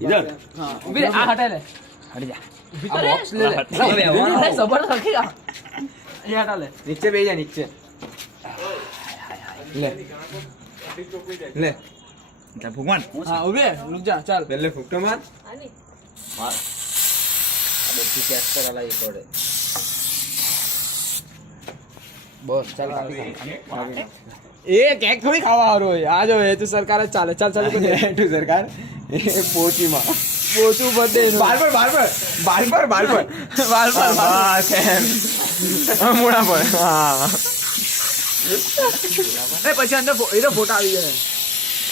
इधर हां उभी आ हटा ले हट जा आ बॉक्स ले ले सबर रखेगा ये हटा ले नीचे बैठ जा नीचे ले ले क्या भगवान हां उभी रुक जा चल पहले फुकटो मार मार अबे तू कैच कराला ये तोड़े बस चल ए केक थोड़ी खावा आ रहा है आ जाओ ये तो सरकार चाले चल चल को दे तू सरकार ये पोची मार પોચું બર્થડે बाल पर बाल पर बाल पर बाल पर વાલ પર हाँ सेम मुड़ा पर हाँ એ પછી અંદર એ તો ફોટા આવી જાય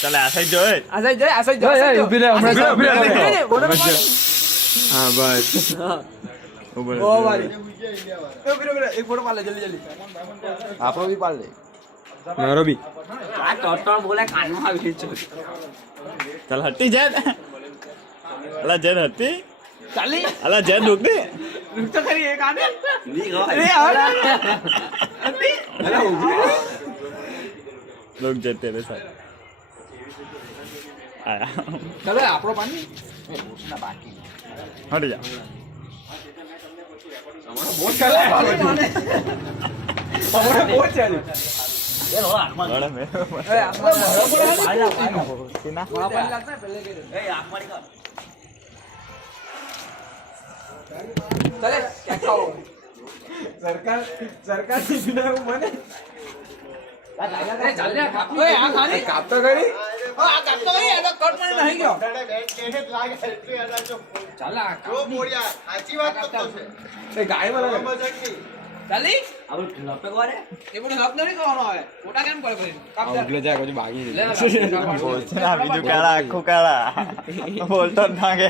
चल ऐसा ही जो है આ સાઈડ જાય ઉભી રહે, હમણાં ઉભી રહે. ફોટો हाँ बस ઓ વાલી એ ઉભી રહે એક ફોટો પાડ લે જલ્દી જલ્દી આપણો બી પાડ લે मारो भी આ ટોટો બોલે કાનમાં આવી છે चल हट्टी जैन अला जैन हट्टी ચાલી अला जैन रुक दे रुक तो खरी एक आने नहीं ए आ रुक जा तेरे साथ आया ચલો આપણો પાણી એ ઓસના બાકી हट जा बहुत चला हमारा बहुत चला ये लो आत्मा लड़ा में એ આપણો सीना મારા પાણી લાગતા પહેલે કે ए आत्मा का ચાલે કેક ખાઓ सरकार सरकार से बिना वो मने એ ચાલ લે ઓય આ ખાલી काप तो करी ઓ આ કાપ તો કરી આ તો કટ મને નહીં ગયો ચાલ આ એ गाय वाला ચાલી अब लपे को रे એ બધું હક નહીં કરવાનો આવે ફોટા કેમ કરે પછી કાપ દે अगले जाए कुछ बागी લે बोलते ना बीजू काला आखो काला बोलतो ना के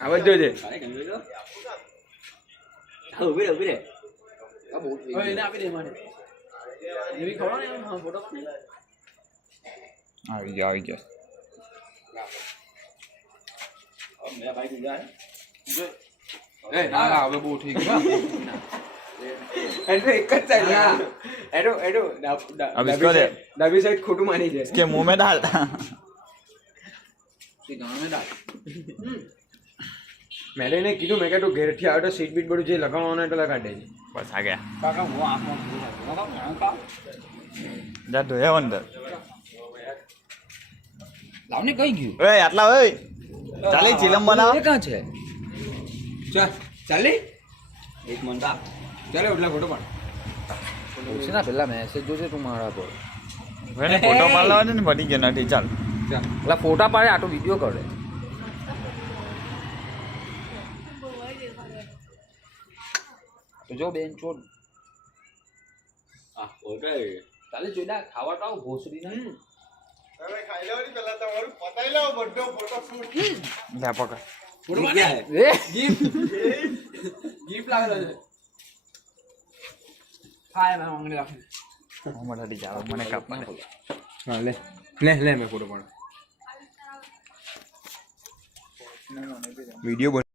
आवाज जो जे उभी रे ઓય એને આપી દે મને એવી ખવડો ને હા ફોટો આવી गया अब मेरा भाई गुजरा है ए ना હવે બહુ ઠીક છે એનો એક જ સાઈડ એનો એનો अब इसको दे ડાબી સાઈડ ખોટું માની છે इसके मुंह में डाल તે ગાણ મે ડાલ મેં એને કીધું મેં કે તું ઘેરથી આવ્યો તો સીટ બીટ બધું જે લગાવવાનું એટલે લગાડી દેજે बस आ गया કાકા હું આંખો કાકા जा धोया अंदर લાવને કઈ ગયું ओए આટલા ઓય ચાલે ચિલમ બનાવ એ કાં છે ચાલ ચાલી એક મનતા ચાલો એટલે ફોટો પાડ ઓછીના પહેલા મેસેજ જોજે તું મારા પર વેને ફોટો પાડલાવા ને બની ગયો નથી ચાલ ચાલ એટલે ફોટા પાડે આટો વિડિયો કરે તો જો બેન છોડ આ ફોટો તાલે જોઈડા ખાવા તો ભોસડી ના તમે ખાઈ લો ને પેલા તમારું પતાઈ લો બડ્ડો ફોટો શૂટ લે પકડ ફોટો પાડે એ ગિફ્ટ લાગેલો છે ખાય મેં માંગણી રાખી હું મળી જાવ મને કાપ હા લે લે લે મેં ફોટો પાડ વિડિયો